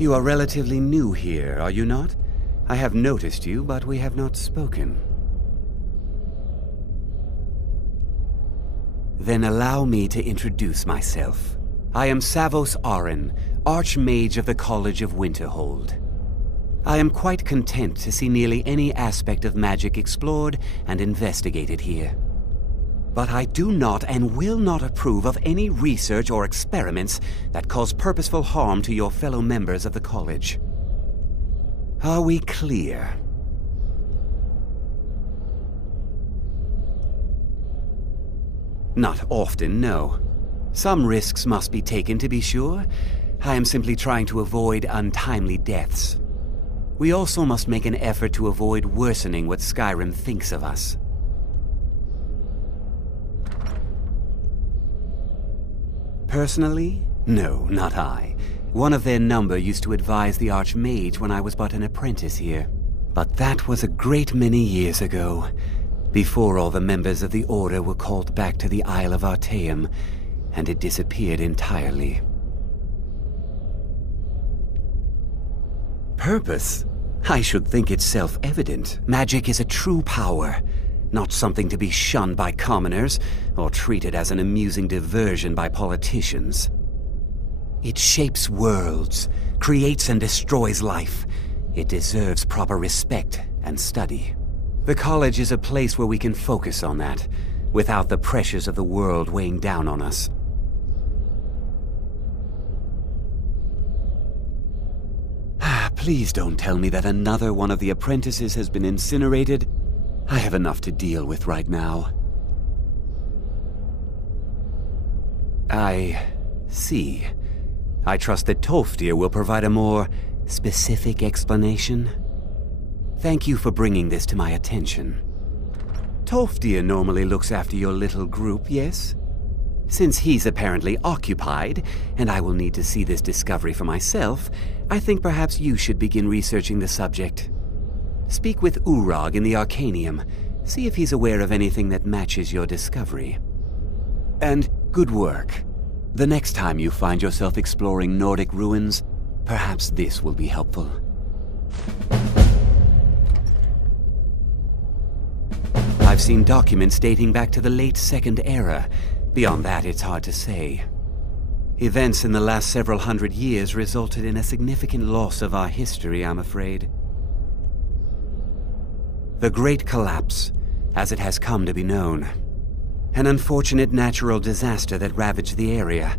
You are relatively new here, are you not? I have noticed you, but we have not spoken. Then allow me to introduce myself. I am Savos Arin, Archmage of the College of Winterhold. I am quite content to see nearly any aspect of magic explored and investigated here. But I do not and will not approve of any research or experiments that cause purposeful harm to your fellow members of the college. Are we clear? Not often, no. Some risks must be taken, to be sure. I am simply trying to avoid untimely deaths. We also must make an effort to avoid worsening what Skyrim thinks of us. Personally? No, not I. One of their number used to advise the Archmage when I was but an apprentice here. But that was a great many years ago, before all the members of the Order were called back to the Isle of Artaeum, and it disappeared entirely. Purpose? I should think it's self-evident. Magic is a true power, not something to be shunned by commoners or treated as an amusing diversion by politicians. It shapes worlds, creates and destroys life. It deserves proper respect and study. The college is a place where we can focus on that, without the pressures of the world weighing down on us. Please don't tell me that another one of the apprentices has been incinerated. I have enough to deal with right now. I see. I trust that Tolfdir will provide a more specific explanation. Thank you for bringing this to my attention. Tolfdir normally looks after your little group, yes? Since he's apparently occupied, and I will need to see this discovery for myself, I think perhaps you should begin researching the subject. Speak with Urag in the Arcanium. See if he's aware of anything that matches your discovery. And good work. The next time you find yourself exploring Nordic ruins, perhaps this will be helpful. I've seen documents dating back to the late Second Era. Beyond that, it's hard to say. Events in the last several hundred years resulted in a significant loss of our history, I'm afraid. The Great Collapse, as it has come to be known. An unfortunate natural disaster that ravaged the area.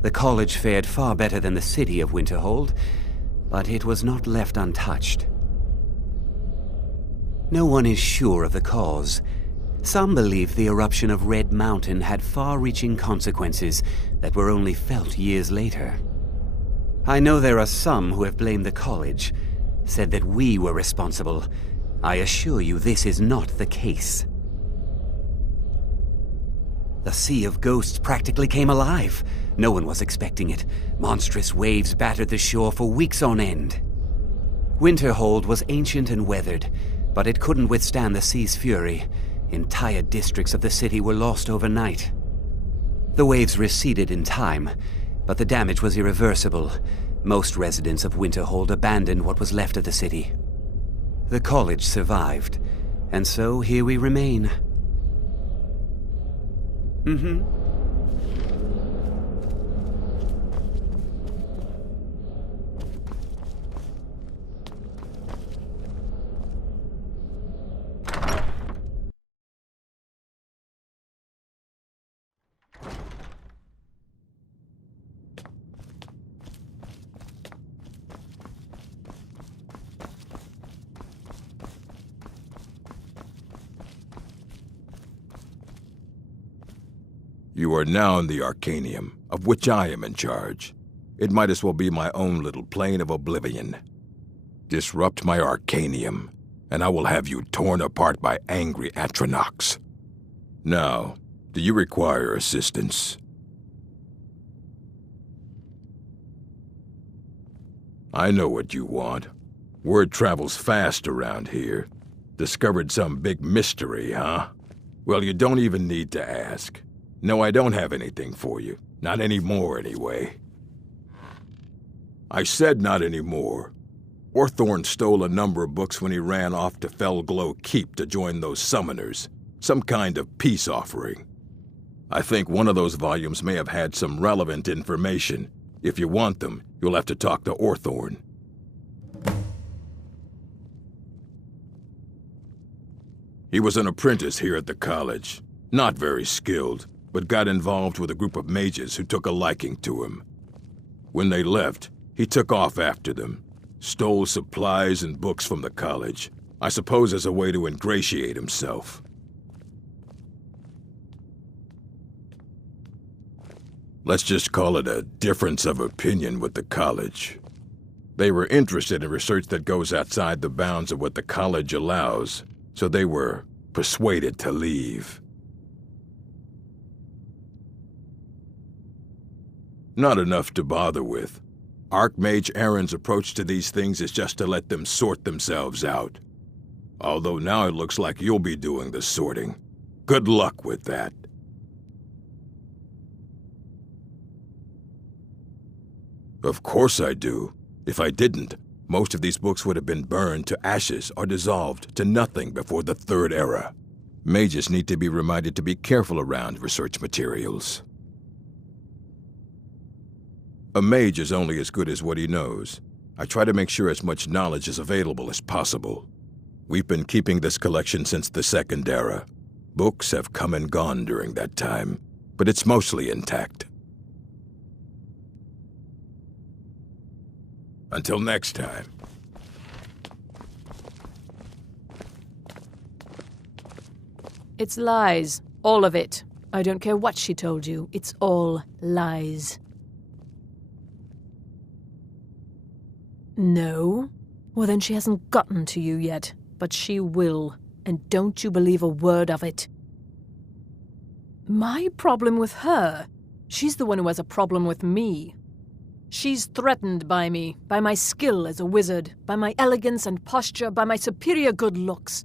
The college fared far better than the city of Winterhold, but it was not left untouched. No one is sure of the cause. Some believe the eruption of Red Mountain had far-reaching consequences that were only felt years later. I know there are some who have blamed the college, said that we were responsible. I assure you this is not the case. The Sea of Ghosts practically came alive. No one was expecting it. Monstrous waves battered the shore for weeks on end. Winterhold was ancient and weathered, but it couldn't withstand the sea's fury. Entire districts of the city were lost overnight. The waves receded in time, but the damage was irreversible. Most residents of Winterhold abandoned what was left of the city. The college survived, and so here we remain. You are now in the Arcanium, of which I am in charge. It might as well be my own little plane of oblivion. Disrupt my Arcanium, and I will have you torn apart by angry Atronachs. Now, do you require assistance? I know what you want. Word travels fast around here. Discovered some big mystery, huh? Well, you don't even need to ask. No, I don't have anything for you. Not anymore, anyway. I said not anymore. Orthorn stole a number of books when he ran off to Felglow Keep to join those summoners. Some kind of peace offering. I think one of those volumes may have had some relevant information. If you want them, you'll have to talk to Orthorn. He was an apprentice here at the college. Not very skilled, but got involved with a group of mages who took a liking to him. When they left, he took off after them. Stole supplies and books from the college, I suppose as a way to ingratiate himself. Let's just call it a difference of opinion with the college. They were interested in research that goes outside the bounds of what the college allows, so they were persuaded to leave. Not enough to bother with. Archmage Aaron's approach to these things is just to let them sort themselves out. Although now it looks like you'll be doing the sorting. Good luck with that. Of course I do. If I didn't, most of these books would have been burned to ashes or dissolved to nothing before the Third Era. Mages need to be reminded to be careful around research materials. A mage is only as good as what he knows. I try to make sure as much knowledge is available as possible. We've been keeping this collection since the Second Era. Books have come and gone during that time, but it's mostly intact. Until next time. It's lies. All of it. I don't care what she told you. It's all lies. No? Well, then she hasn't gotten to you yet. But she will. And don't you believe a word of it. My problem with her? She's the one who has a problem with me. She's threatened by me, by my skill as a wizard, by my elegance and posture, by my superior good looks.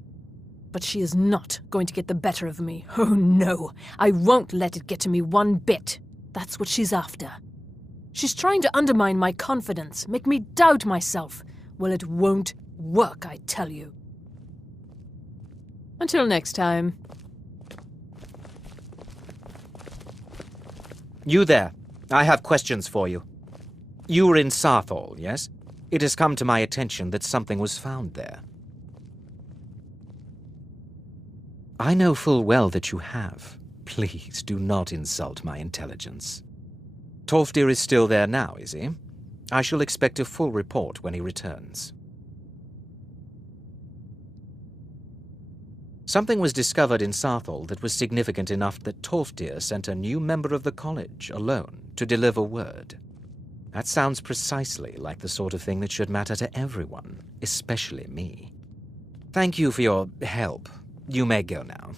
But she is not going to get the better of me. Oh no, I won't let it get to me one bit. That's what she's after. She's trying to undermine my confidence, make me doubt myself. Well, it won't work, I tell you. Until next time. You there. I have questions for you. You were in Sarthal, yes? It has come to my attention that something was found there. I know full well that you have. Please do not insult my intelligence. Tolfdir is still there now, is he? I shall expect a full report when he returns. Something was discovered in Sarthal that was significant enough that Tolfdir sent a new member of the college alone to deliver word. That sounds precisely like the sort of thing that should matter to everyone, especially me. Thank you for your help. You may go now.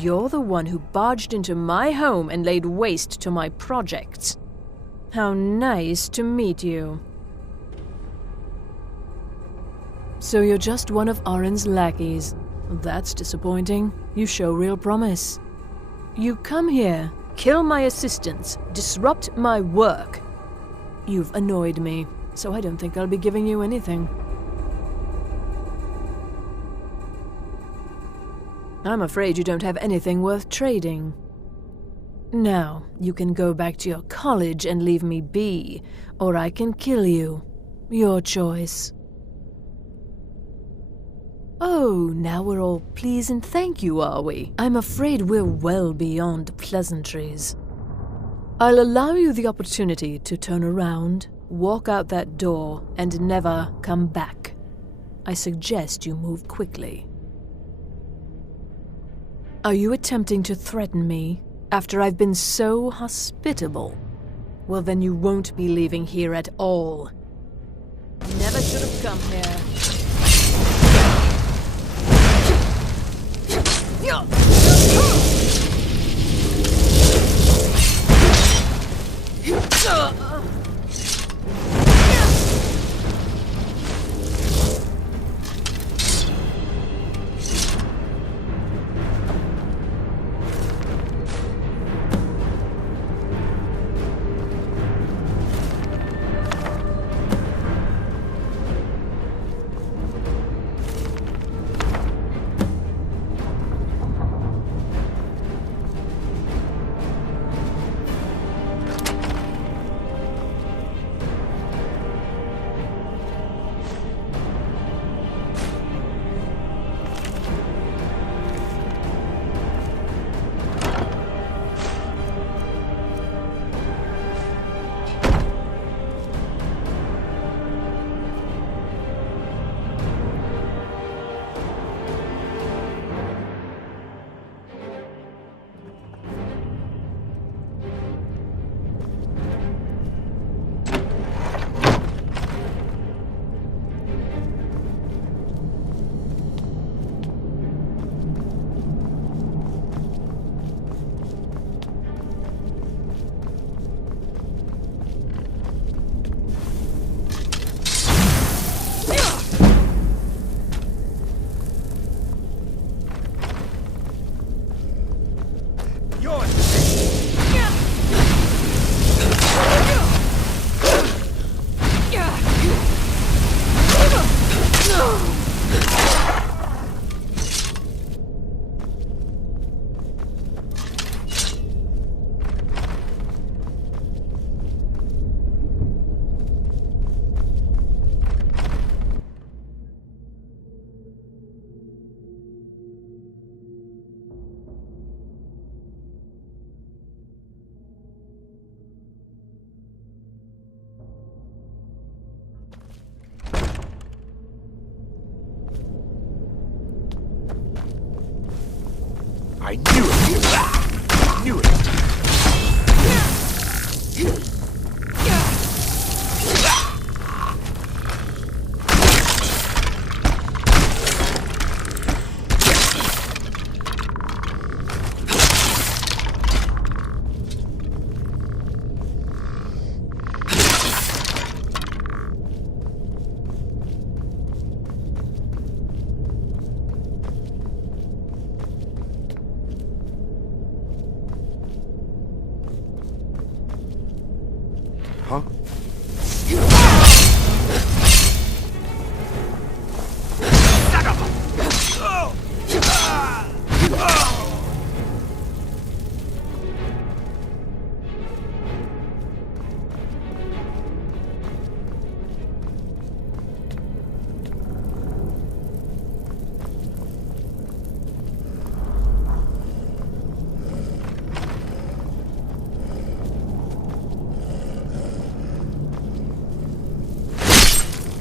you're the one who barged into my home and laid waste to my projects. How nice to meet you. So you're just one of Arin's lackeys. That's disappointing. You show real promise. You come here, kill my assistants, disrupt my work. You've annoyed me, so I don't think I'll be giving you anything. I'm afraid you don't have anything worth trading. Now, you can go back to your college and leave me be, or I can kill you. Your choice. Oh, now we're all please and thank you, are we? I'm afraid we're well beyond pleasantries. I'll allow you the opportunity to turn around, walk out that door, and never come back. I suggest you move quickly. Are you attempting to threaten me after I've been so hospitable? Well, then you won't be leaving here at all. Never should have come here. I knew it! I knew it! Huh?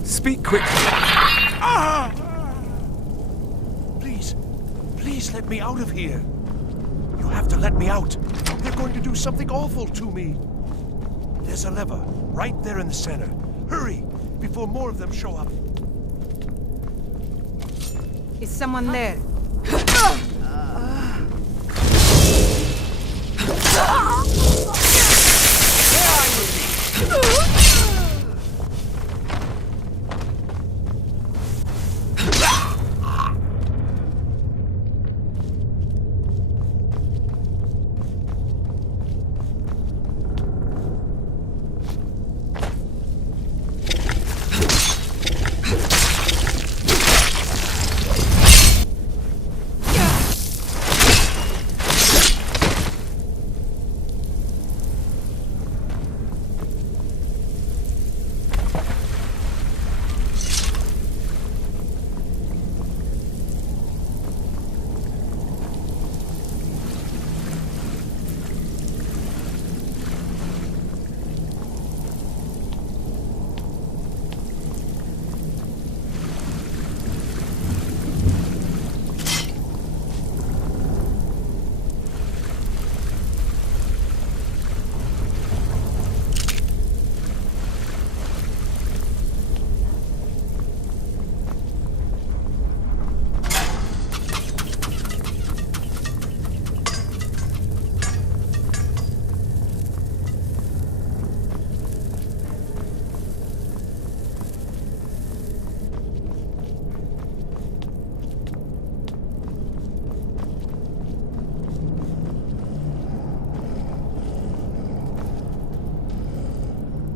Speak quickly. Ah! Please, please let me out of here. You have to let me out. They're going to do something awful to me. There's a lever right there in the center. Hurry, before more of them show up. Is someone there?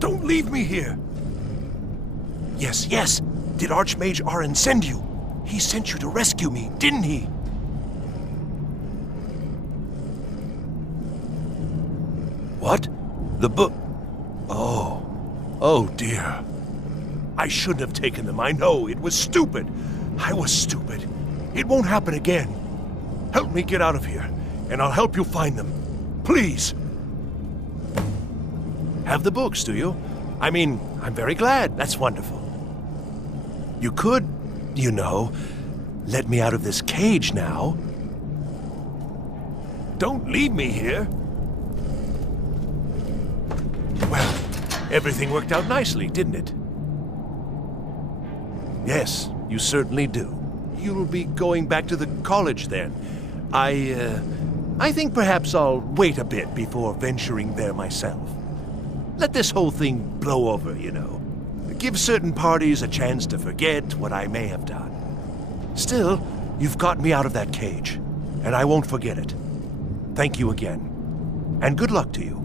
Don't leave me here! Yes, yes! Did Archmage Arin send you? He sent you to rescue me, didn't he? What? The book? Oh. Oh, dear. I shouldn't have taken them. I know. It was stupid. I was stupid. It won't happen again. Help me get out of here, and I'll help you find them. Please. Have the books, do you? I mean, I'm very glad. That's wonderful. You could, you know, let me out of this cage now. Don't leave me here. Well, everything worked out nicely, didn't it? Yes, you certainly do. You'll be going back to the college then. I think perhaps I'll wait a bit before venturing there myself. Let this whole thing blow over, you know. Give certain parties a chance to forget what I may have done. Still, you've got me out of that cage, and I won't forget it. Thank you again, and good luck to you.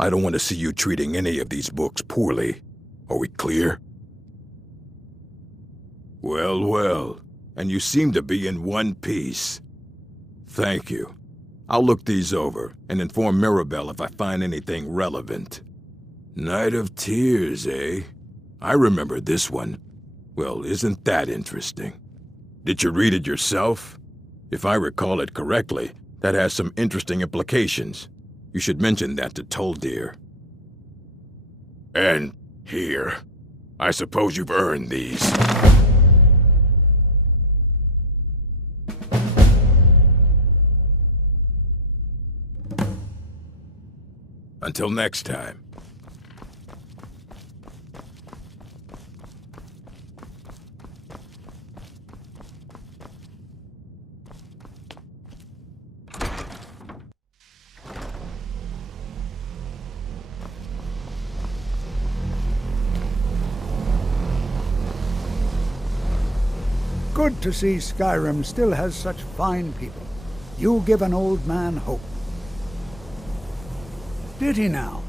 I don't want to see you treating any of these books poorly. Are we clear? Well, well. And you seem to be in one piece. Thank you. I'll look these over and inform Mirabelle if I find anything relevant. Night of Tears, eh? I remember this one. Well, isn't that interesting? Did you read it yourself? If I recall it correctly, that has some interesting implications. You should mention that to Toldir. And here. I suppose you've earned these. Until next time. Good to see Skyrim still has such fine people. You give an old man hope. Did he now?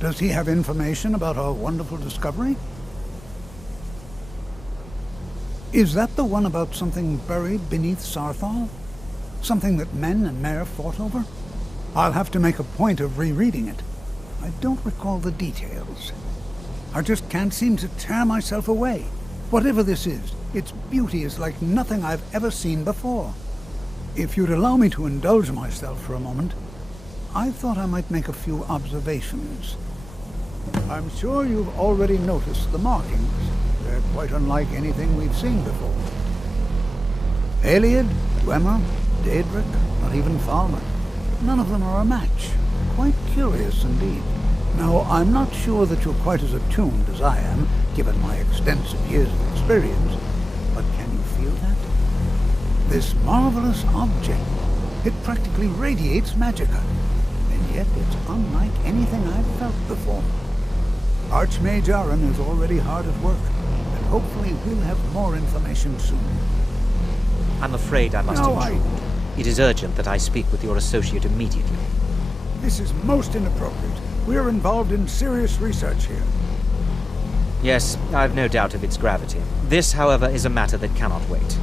Does he have information about our wonderful discovery? Is that the one about something buried beneath Sarthal? Something that men and Mare fought over? I'll have to make a point of rereading it. I don't recall the details. I just can't seem to tear myself away. Whatever this is, its beauty is like nothing I've ever seen before. If you'd allow me to indulge myself for a moment, I thought I might make a few observations. I'm sure you've already noticed the markings. They're quite unlike anything we've seen before. Ayleid, Dwemer, Daedric, not even Falmer. None of them are a match. Quite curious indeed. Now, I'm not sure that you're quite as attuned as I am, given my extensive years of experience, but can you feel that? This marvelous object, it practically radiates magicka, and yet it's unlike anything I've felt before. Archmage Aaron is already hard at work, and hopefully we'll have more information soon. I'm afraid I must intrude. It is urgent that I speak with your associate immediately. This is most inappropriate. We're involved in serious research here. Yes, I've no doubt of its gravity. This, however, is a matter that cannot wait.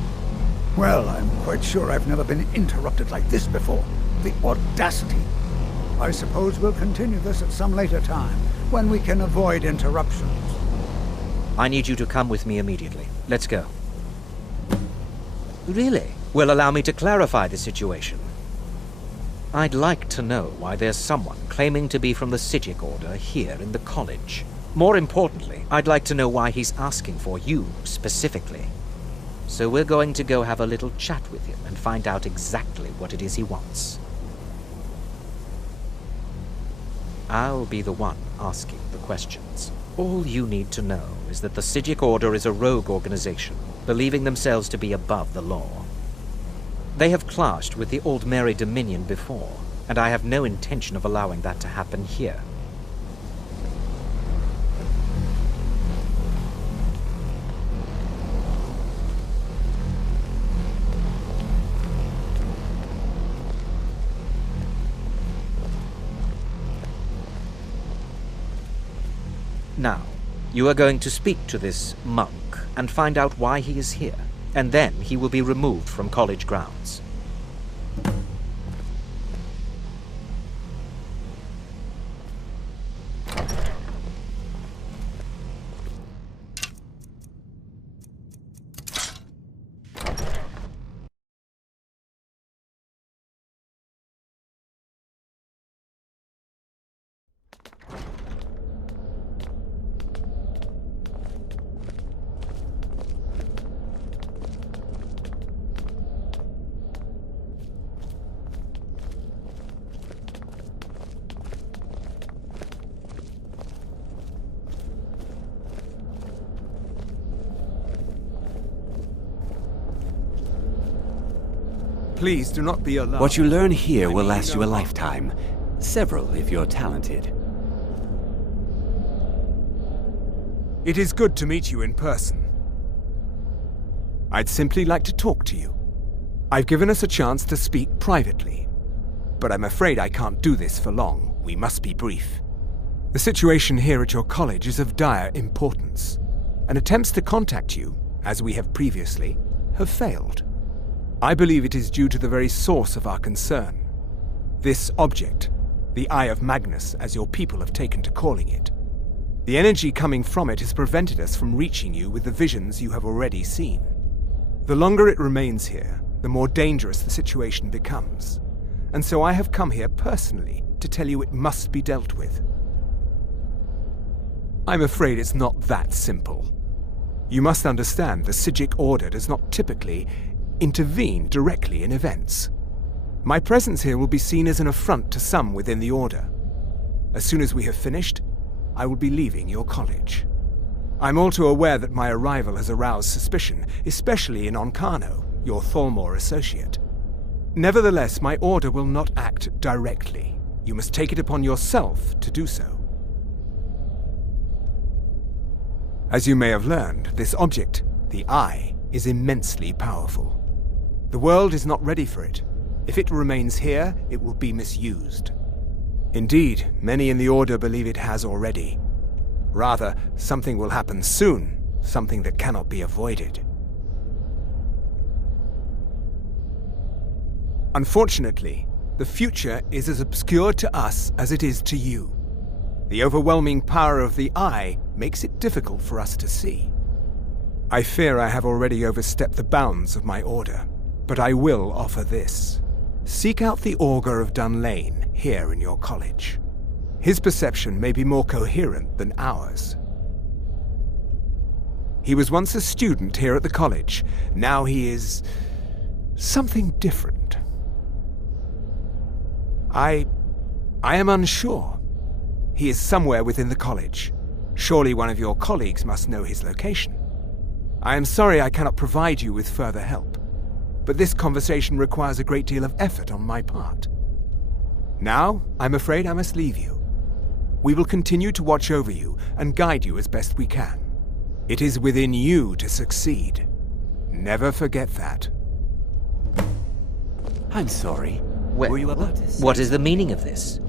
Well, I'm quite sure I've never been interrupted like this before. The audacity. I suppose we'll continue this at some later time, when we can avoid interruptions. I need you to come with me immediately. Let's go. Really? Well, allow me to clarify the situation. I'd like to know why there's someone claiming to be from the Psijic Order here in the college. More importantly, I'd like to know why he's asking for you, specifically. So we're going to go have a little chat with him and find out exactly what it is he wants. I'll be the one asking the questions. All you need to know is that the Psijic Order is a rogue organization, believing themselves to be above the law. They have clashed with the Old Mary Dominion before, and I have no intention of allowing that to happen here. Now, you are going to speak to this monk and find out why he is here, and then he will be removed from college grounds. Please do not be alarmed. What you learn here will last you a lifetime. Several, if you're talented. It is good to meet you in person. I'd simply like to talk to you. I've given us a chance to speak privately, but I'm afraid I can't do this for long. We must be brief. The situation here at your college is of dire importance, and attempts to contact you, as we have previously, have failed. I believe it is due to the very source of our concern. This object, the Eye of Magnus, as your people have taken to calling it. The energy coming from it has prevented us from reaching you with the visions you have already seen. The longer it remains here, the more dangerous the situation becomes. And so I have come here personally to tell you it must be dealt with. I'm afraid it's not that simple. You must understand the Psijic Order does not typically intervene directly in events. My presence here will be seen as an affront to some within the Order. As soon as we have finished, I will be leaving your college. I'm all too aware that my arrival has aroused suspicion, especially in Onkano, your Thalmor associate. Nevertheless, my order will not act directly. You must take it upon yourself to do so. As you may have learned, this object, the Eye, is immensely powerful. The world is not ready for it. If it remains here, it will be misused. Indeed, many in the Order believe it has already. Rather, something will happen soon, something that cannot be avoided. Unfortunately, the future is as obscure to us as it is to you. The overwhelming power of the Eye makes it difficult for us to see. I fear I have already overstepped the bounds of my order, but I will offer this. Seek out the Augur of Dunlane here in your college. His perception may be more coherent than ours. He was once a student here at the college. Now he is something different. I am unsure. He is somewhere within the college. Surely one of your colleagues must know his location. I am sorry I cannot provide you with further help, but this conversation requires a great deal of effort on my part. Now, I'm afraid I must leave you. We will continue to watch over you and guide you as best we can. It is within you to succeed. Never forget that. I'm sorry. Were you about to say? What is the meaning of this?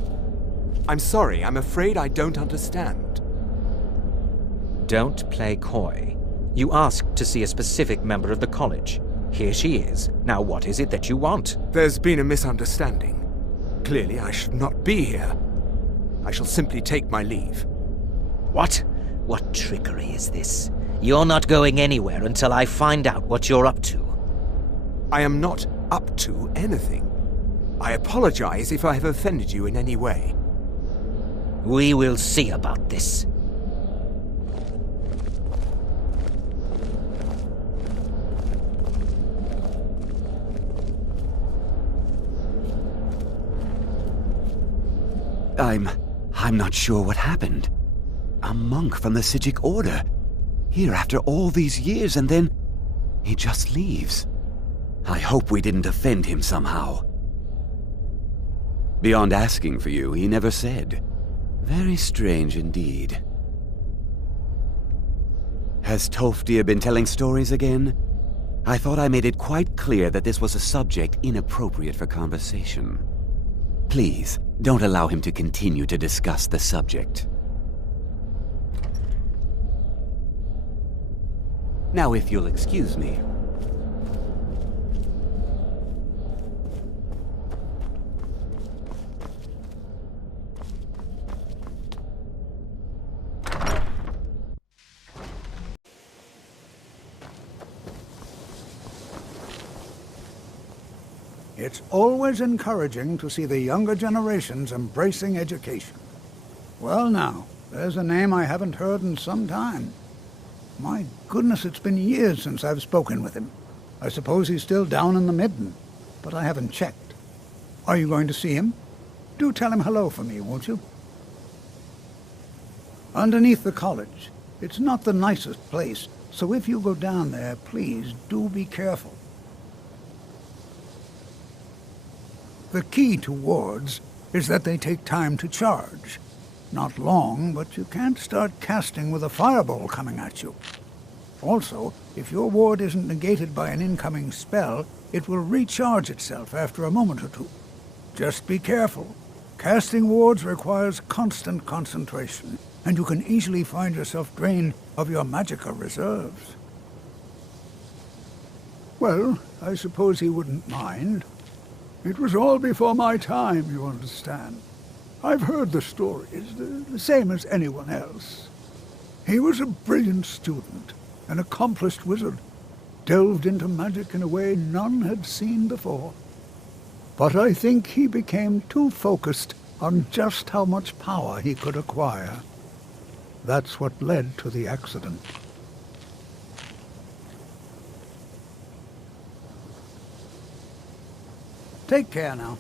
I'm sorry, I'm afraid I don't understand. Don't play coy. You asked to see a specific member of the college. Here she is. Now what is it that you want? There's been a misunderstanding. Clearly I should not be here. I shall simply take my leave. What? What trickery is this? You're not going anywhere until I find out what you're up to. I am not up to anything. I apologize if I have offended you in any way. We will see about this. I'm not sure what happened. A monk from the Psijic Order. Here after all these years, and then he just leaves. I hope we didn't offend him somehow. Beyond asking for you, he never said. Very strange indeed. Has Tolfdir been telling stories again? I thought I made it quite clear that this was a subject inappropriate for conversation. Please, don't allow him to continue to discuss the subject. Now, if you'll excuse me. It's always encouraging to see the younger generations embracing education. Well now, there's a name I haven't heard in some time. My goodness, it's been years since I've spoken with him. I suppose he's still down in the Midden, but I haven't checked. Are you going to see him? Do tell him hello for me, won't you? Underneath the college. It's not the nicest place, so if you go down there, please do be careful. The key to wards is that they take time to charge. Not long, but you can't start casting with a fireball coming at you. Also, if your ward isn't negated by an incoming spell, it will recharge itself after a moment or two. Just be careful. Casting wards requires constant concentration, and you can easily find yourself drained of your magicka reserves. Well, I suppose he wouldn't mind. It was all before my time, you understand. I've heard the stories, the same as anyone else. He was a brilliant student, an accomplished wizard, delved into magic in a way none had seen before. But I think he became too focused on just how much power he could acquire. That's what led to the accident. Take care now.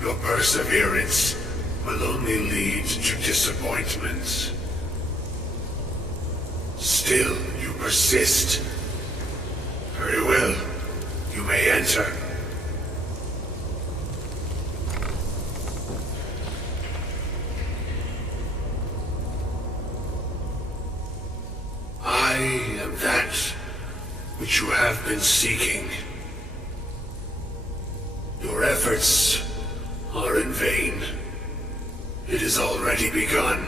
Your perseverance will only lead to disappointment. Still, you persist. Very well. You may enter. I am that which you have been seeking. Your efforts are in vain. It has already begun.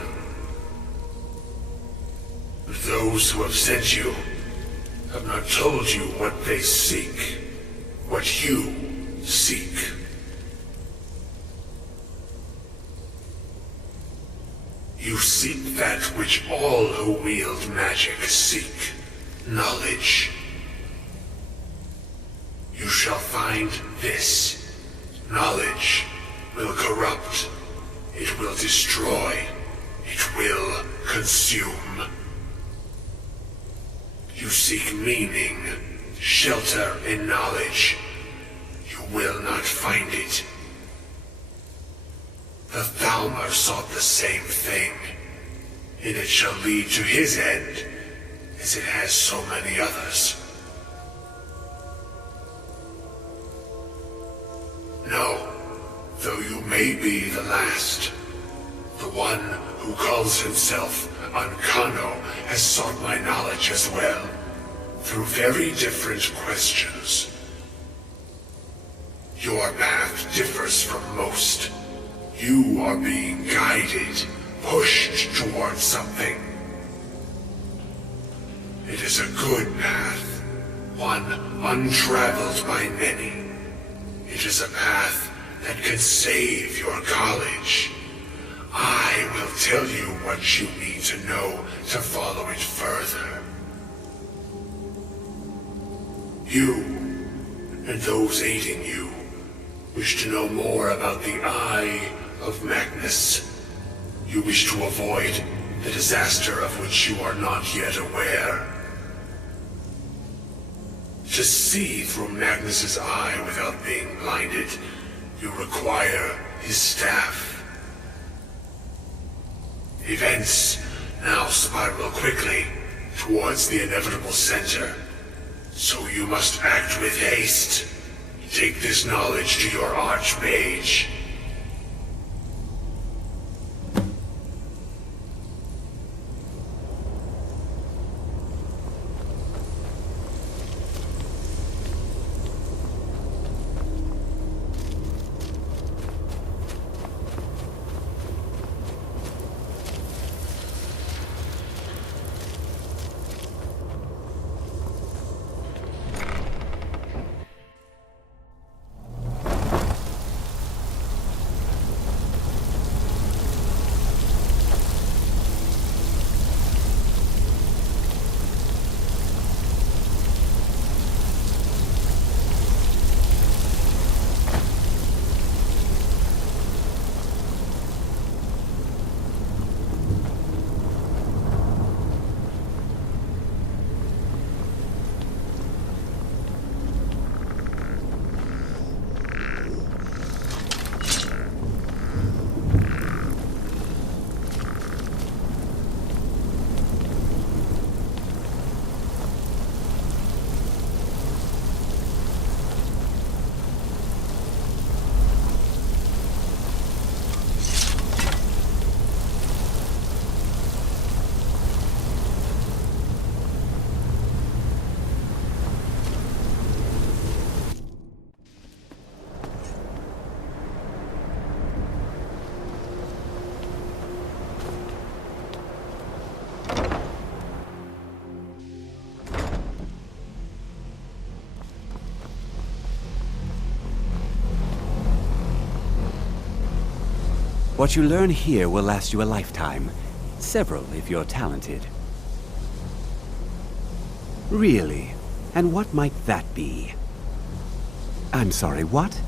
Those who have sent you have not told you what they seek, what you seek. You seek that which all who wield magic seek, knowledge. You shall find this. Knowledge will corrupt. It will destroy. It will consume. You seek meaning, shelter in knowledge. You will not find it. The Thalmor sought the same thing, and it shall lead to his end, as it has so many others. No, though you may be the last, the one who calls himself Ancano has sought my knowledge as well, through very different questions. Your path differs from most. You are being guided, pushed towards something. It is a good path, one untraveled by many. It is a path that could save your college. I will tell you what you need to know to follow it further. You, and those aiding you, wish to know more about the Eye of Magnus. You wish to avoid the disaster of which you are not yet aware. To see through Magnus's eye without being blinded, you require his staff. Events now spiral quickly towards the inevitable center, so you must act with haste. Take this knowledge to your Archmage. What you learn here will last you a lifetime. Several, if you're talented. Really? And what might that be? I'm sorry, what?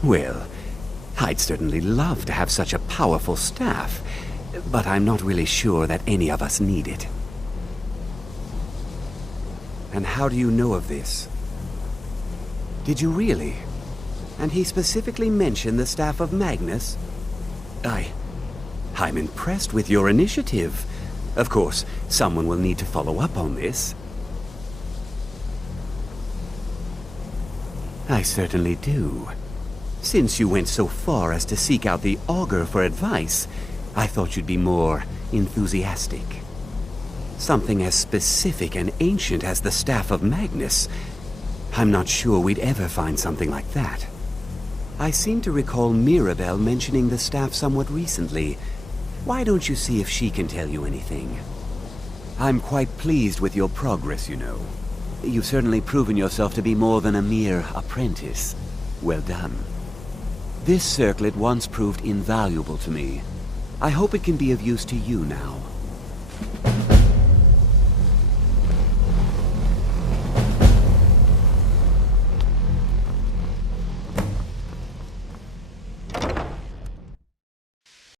Well, I'd certainly love to have such a powerful staff, but I'm not really sure that any of us need it. And how do you know of this? Did you really? And he specifically mentioned the staff of Magnus? I'm impressed with your initiative. Of course, someone will need to follow up on this. I certainly do. Since you went so far as to seek out the Augur for advice, I thought you'd be more enthusiastic. Something as specific and ancient as the Staff of Magnus. I'm not sure we'd ever find something like that. I seem to recall Mirabelle mentioning the staff somewhat recently. Why don't you see if she can tell you anything? I'm quite pleased with your progress, you know. You've certainly proven yourself to be more than a mere apprentice. Well done. This circlet once proved invaluable to me. I hope it can be of use to you now.